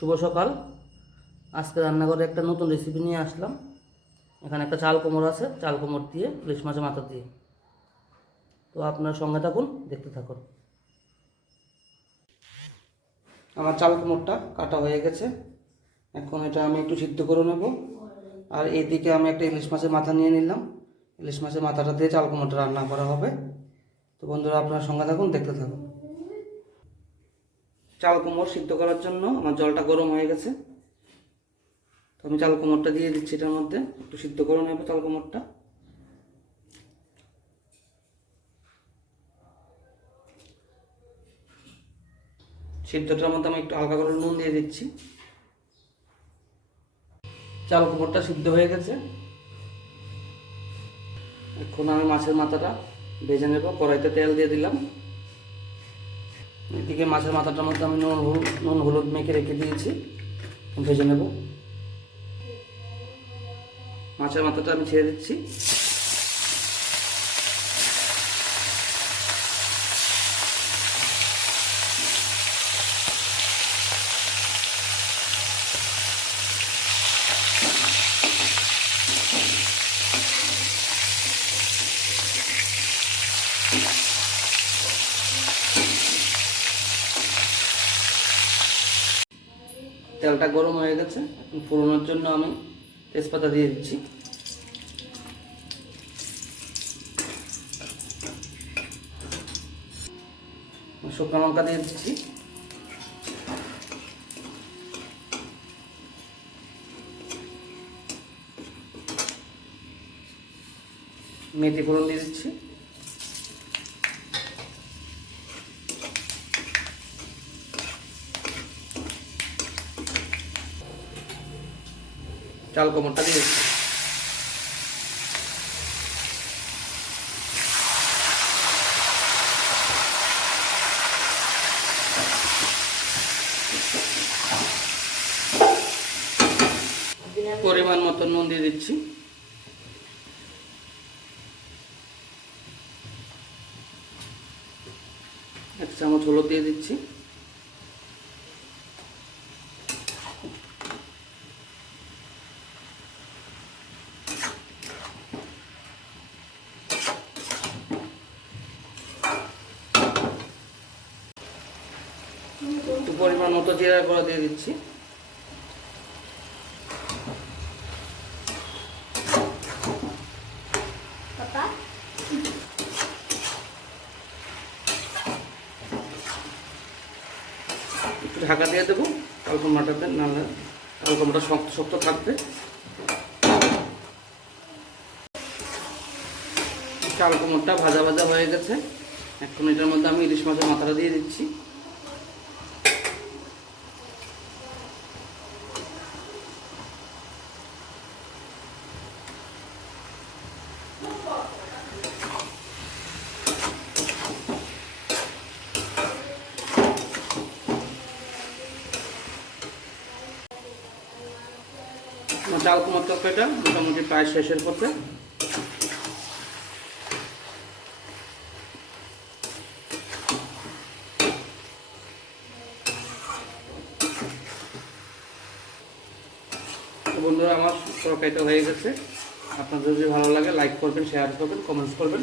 শুভ সকাল। আজকে রান্নাঘরে একটা নতুন রেসিপি নিয়ে আসলাম। এখানে একটা চাল কোমর আছে, চাল কোমর দিয়ে ইলিশ মাছের মাথা দিয়ে। তো আপনার সঙ্গে থাকুন, দেখতে থাকুন। আমার চাল কোমরটা কাটা হয়ে গেছে, এখন এটা আমি একটু সিদ্ধ করে নেব। আর এইদিকে আমি একটা ইলিশ মাছের মাথা নিয়ে নিলাম। ইলিশ মাছের মাথাটা দিয়ে চাল কোমরটা রান্না করা হবে। তো বন্ধুরা, আপনার সঙ্গে থাকুন, দেখতে থাকুন। চাল কোমর সিদ্ধ করার জন্য আমার জলটা গরম হয়ে গেছে। তো আমি চাল কোমরটা দিয়ে দিচ্ছি, এটার মধ্যে একটু সিদ্ধ করে নেব চাল কোমরটা। সিদ্ধটার মধ্যে আমি একটু হালকা করে নুন দিয়ে দিচ্ছি। চাল কোমরটা সিদ্ধ হয়ে গেছে, এখন আমি মাছের মাথাটা ভেজে নেব। কড়াইতে তেল দিয়ে দিলাম। এদিকে মাছের মাথাটার মধ্যে আমি নুন হলুদ মেখে রেখে দিয়েছি, ভেজে নেব। মাছের মাথাটা আমি ছেড়ে দিচ্ছি। তেলটা গরম হয়ে গেছে, এখন ফোড়নের জন্য আমি তেজপাতা দিয়ে দিচ্ছি। শুকনো লঙ্কা দিয়ে দিচ্ছি। মেথি ফোড়ন দিয়ে দিচ্ছি। চাল কোমরটা দিয়ে দিচ্ছি। পরিমাণ মতো নুন দিয়ে দিচ্ছি। এক চামচ হলুদ দিয়ে দিচ্ছি। পরিমাণ মতো জিরার গুঁড়া দিয়ে দিচ্ছি। একটু ঢাকা দিয়ে দেবো চাল কোমরটাতে, নাহলে চাল কোমরটা শক্ত শক্ত থাকবে। চাল কোমরটা ভাজা ভাজা হয়ে গেছে, এখন এটার মধ্যে আমি ইলিশ মাছের মাথাটা দিয়ে দিচ্ছি। চাল কোমর তরকারিটা মোটামুটি প্রায় শেষের পথে। বন্ধুরা, আমার তরকারিটা হয়ে গেছে। আপনাদের যদি ভালো লাগে লাইক করবেন, শেয়ার করবেন, কমেন্টস করবেন।